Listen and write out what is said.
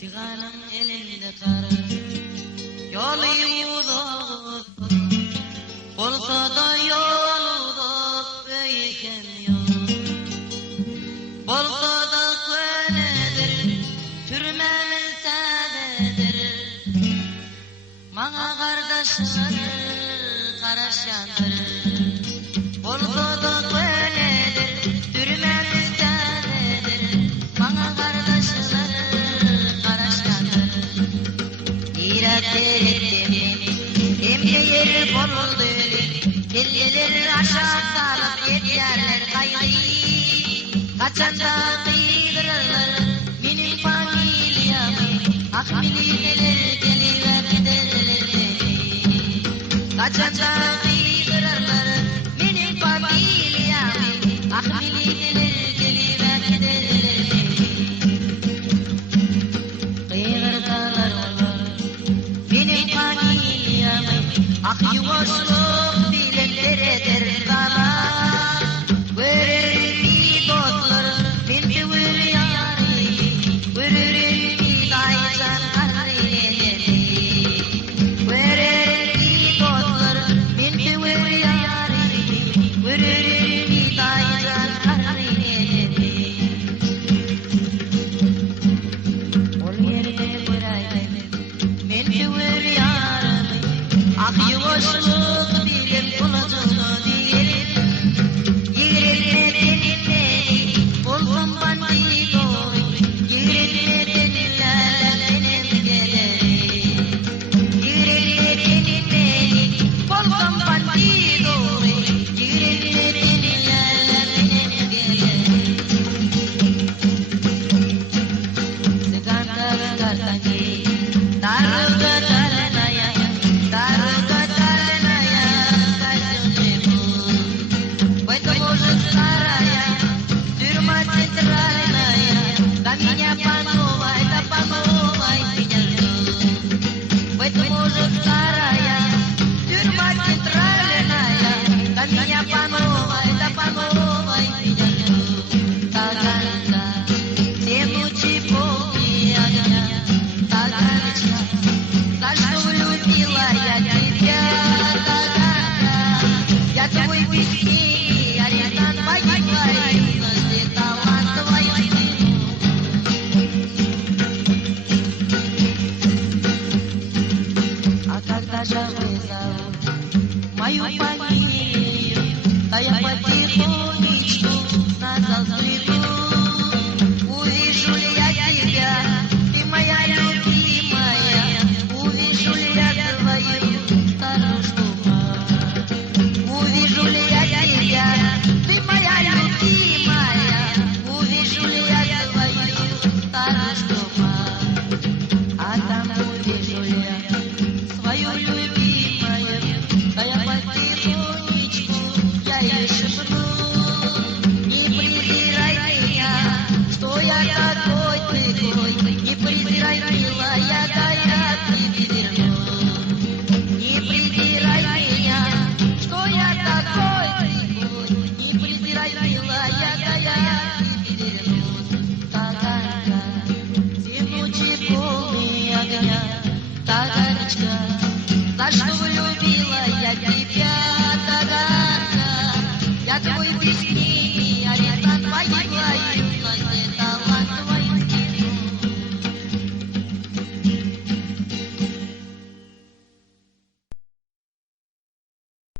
Sigaranın elinde tarı, yolu uzak, olsa da yolu uzak beyken yol. Olsa da köledir, türmemiz sadedir. Bana kardeşler karaşandır. Olsa da köledir, türmemiz sadedir. Bana kardeşler karaşandır. İrat ettim, emniyeri bulundu. Elleri aşağı salıp yeterler kaydı. Kaçanda kıydırırlar benim familyamı. Akbililer geliver giderler beni. Kaçanda kıydırırlar benim familyamı. Akbililer geliver giderler beni. Kıygırdalar olur benim familyamı. Ak yuvaşlar